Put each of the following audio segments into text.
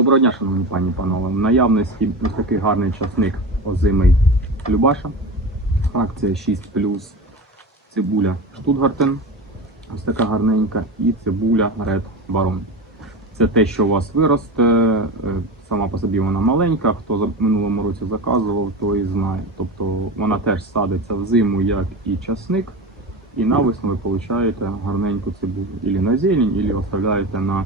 Доброго дня, шановні пані і панове. Наявності ось такий гарний часник озимий Любаша. Акція 6 цибуля Штутгартен. Ось така гарненька. І цибуля Red Baron. Це те, що у вас виросте. Е, Сама по собі вона маленька. Хто за минулому році заказував, той знає. Тобто вона теж садиться в зиму, як і часник. І навесну ви получаєте гарненьку цибулю. Ілі на зелень, ілі оставляєте на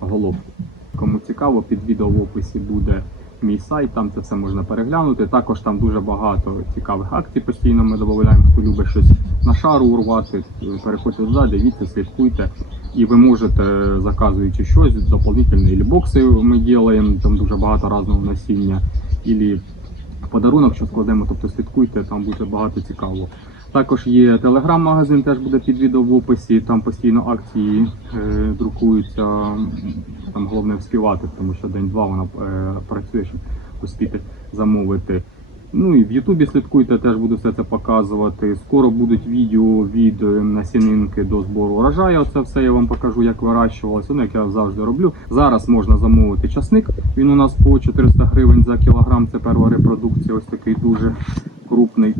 головку. Кому цікаво, під відео в описі буде мій сайт, там це все можна переглянути. Також там дуже багато цікавих акцій постійно ми додаємо, хто любить щось на шару урвати. Переходьте туди, дивіться, слідкуйте. І ви можете, заказуючи щось, доповнительні ілі бокси ми робимо, там дуже багато різного насіння, ілі подарунок, що складемо, тобто слідкуйте, там буде багато цікавого. Також є телеграм-магазин, теж буде під відео в описі. Там постійно акції е, друкуються. Там головне вспівати, тому що день-два вона е, працює, щоб успіти замовити. Ну і в Ютубі слідкуйте, теж буду все це показувати. Скоро будуть відео від е, насінинки до збору урожаю. Це все я вам покажу, як вирощувалося. Ну, як я завжди роблю. Зараз можна замовити часник. Він у нас по 400 гривень за кілограм. Це перша репродукція, ось такий дуже крупний.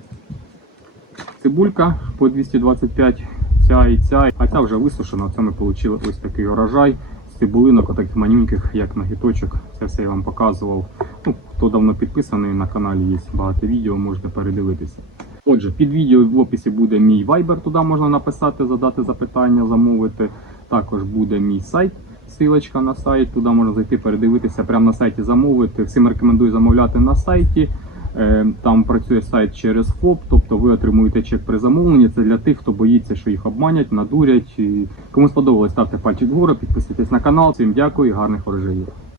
Цибулька по 225 ця і ця, а ця вже висушена. Це ми отримали ось такий урожай з цибулинок, отаких манюньких, як на гіточок. Це все я вам показував. Ну, хто давно підписаний на каналі, є багато відео, можете передивитися. Отже, під відео в описі буде мій Viber, туди можна написати, задати запитання, замовити. Також буде мій сайт. Силочка на сайт, туди можна зайти, передивитися, прямо на сайті замовити. Всім рекомендую замовляти на сайті. Е, Там працює сайт через ФОП, тобто ви отримуєте чек при замовленні. Це для тих, хто боїться, що їх обманять, надурять. І Кому сподобалось, ставте пальчик вгору, підписуйтесь на канал. Всім дякую і гарних врожаїв.